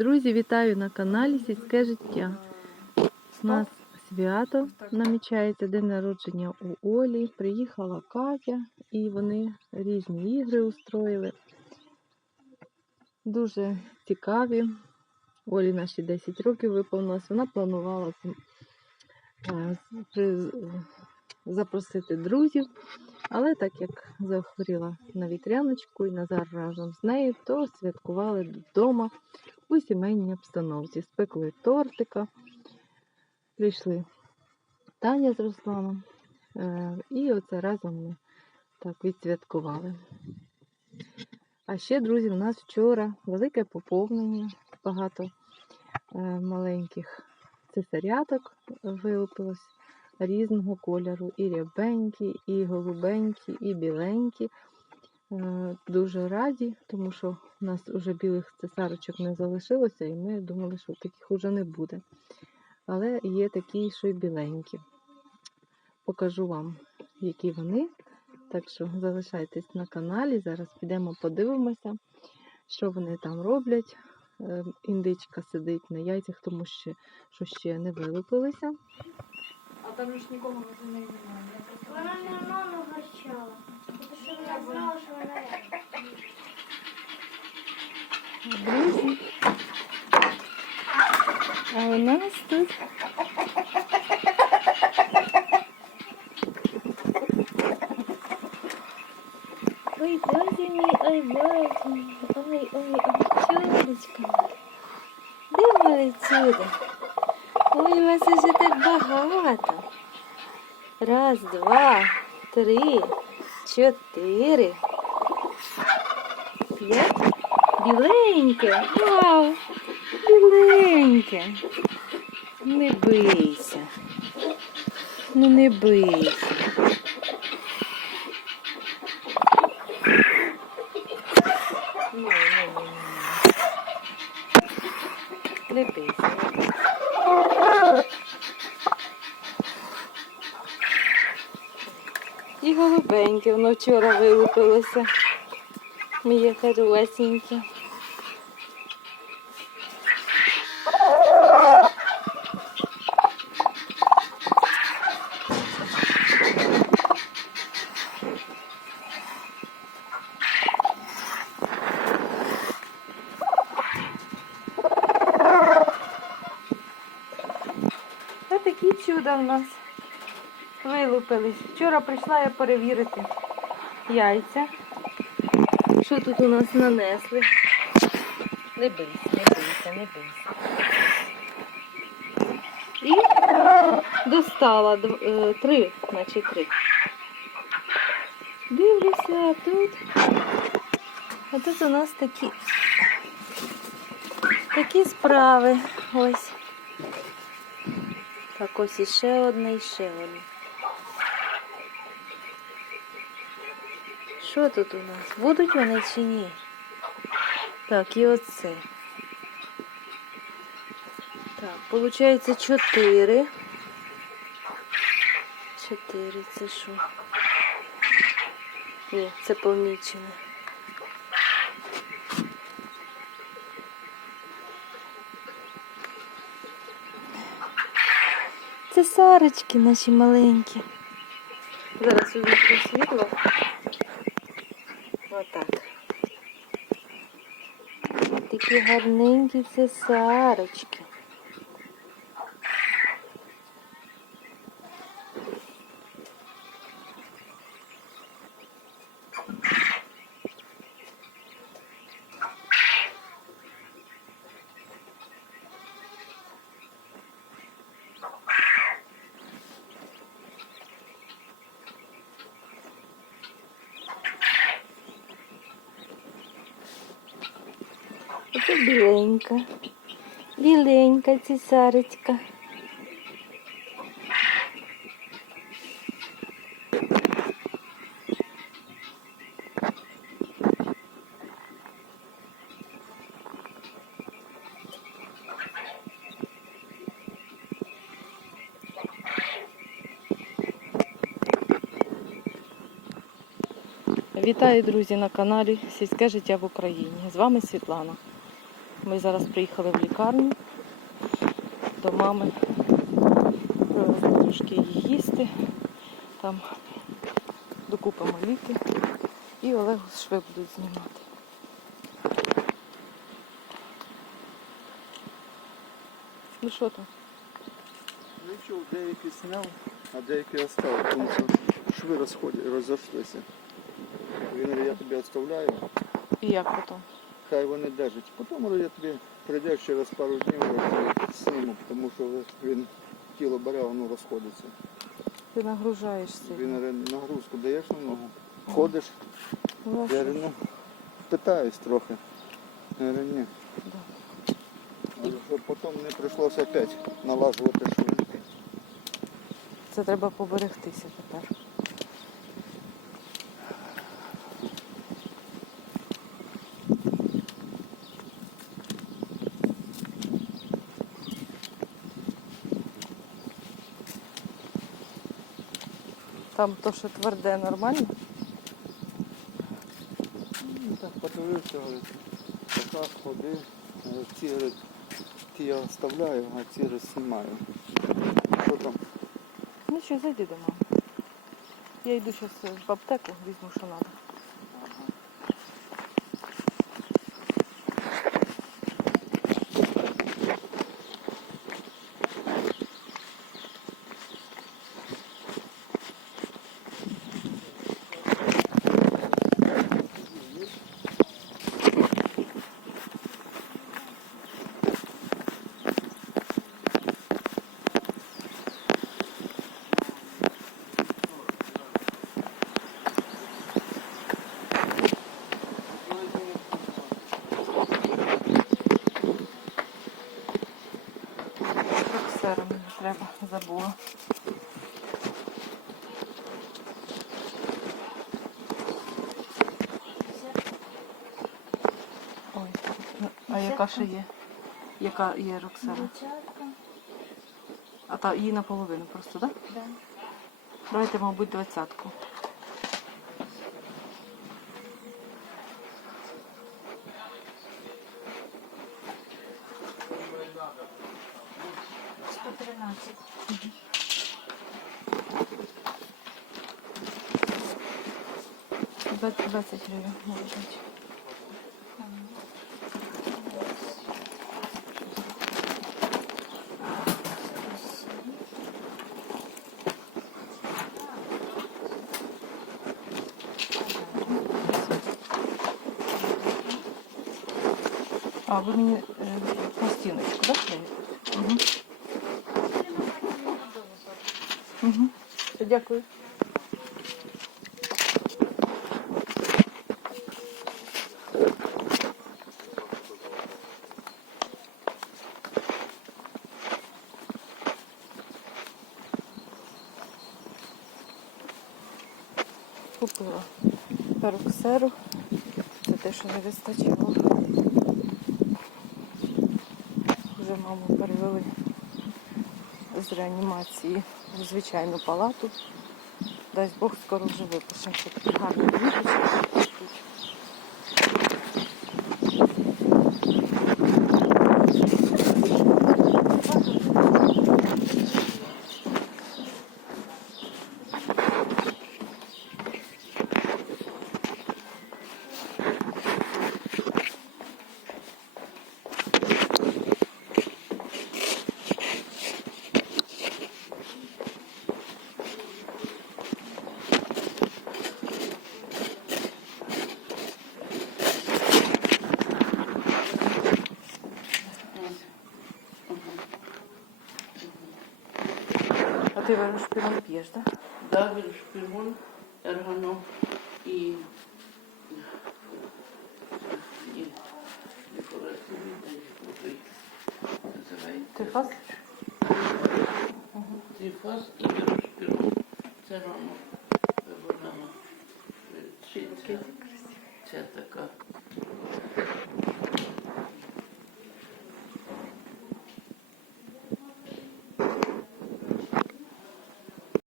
Друзі, вітаю на каналі Сільське життя. У нас свято намічається день народження у Олі. Приїхала Катя і вони різні ігри устроїли. Дуже цікаві. Олі наші 10 років виповнилось. Вона планувала е, запросити друзів, але так як захворіла на вітряночку і Назар разом з нею, то святкували вдома у сімейній обстановці. Спекли тортика, прийшли Таня з Русланом. е, І оце разом ми так відсвяткували. А ще, друзі, у нас вчора велике поповнення, багато е, маленьких цесаряток вилупилось різного кольору. І рябенькі, і голубенькі, і біленькі. Е, Дуже раді, тому що у нас вже білих цесарочок не залишилося, і ми думали, що таких уже не буде. Але є такі, що й біленькі. Покажу вам, які вони. Так що залишайтесь на каналі. Зараз підемо подивимося, що вони там роблять. Е, Індичка сидить на яйцях, тому що ще не вилупилися. Там ж нікого вже не немає. Вона не маму гарчала, тому що вона знала, що вона Друзі. А у нас тут Ой, боже мій, ой, боже мій, ой, ой, ой, чудочка. Де ви чудо? Ой, у вас уже так багато. Раз, два, три, чотири, п'ять. Біленьке. Вау! Біленьке. Не бийся. Ну не бийся. Ну, ну, ну, ну. Не бийся. не бийся. І голубеньке, воно вчора вилупилося. Моє хорошеньке. Ось такі чуда в нас вилупились. Вчора прийшла я перевірити яйця. Що тут у нас нанесли? Не бийся, не бийся, не бийся. І достала е, три, значить три. Дивлюся, а тут. А тут у нас такі. Такі справи. Ось. Так, ось іще одне, іще одне. Що тут у нас? Будуть вони чи ні? Так, і оце. Так, получається чотири. Чотири, це що? Ні, це помічено. Це сарочки наші маленькі. Зараз увімкну світло. Отак. Такі гарненькі все сарочки. Оце біленька. Біленька цесарочка. Вітаю, друзі, на каналі Сільське життя в Україні. З вами Світлана. Ми зараз приїхали в лікарню до мами. Привезли трошки її їсти. Там докупимо ліки. І Олегу шви будуть знімати. Ну що там? Ну що, деякі зняв, а деякі оставив, тому що шви розходять, розійшлися. Він говорить, я тобі оставляю, І як потім? Хай вони держать. Потім я тобі прийдеш через пару днів, зніму, тому що він тіло бере, воно розходиться. Ти нагружаєшся. Він нагрузку даєш на ногу, ходиш. Ну, Я ну, питаюсь трохи. Я говорю, ні. Да. Але щоб потім не прийшлося опять налажувати шви. Це треба поберегтися тепер. Там то, що тверде, нормально? Ну, так подивився, така ходи, е, ці, ті я оставляю, а ці знімаю. Що там? Ну що, зайди до мами. Я йду зараз в аптеку, візьму, що треба. Забула. Ой, а яка ще є? Яка є Роксана? А та її наполовину просто, так? Да. Давайте, мабуть, двадцятку. 20 гривень, бути. А, ви мені е, пластиночку, так? Угу. Угу. Дякую. Купила перуксеру. Це те, що не вистачило. Вже маму перевели з реанімації в звичайну палату. Дасть Бог скоро вже випишемо. Це такі гарні квіточки. А ти верошпірон п'єш, так? Да, шпигун, ергано і, і ліфоресивний, називається. Ти фас? Трифаз і вірошпірон. Це рано вона. Це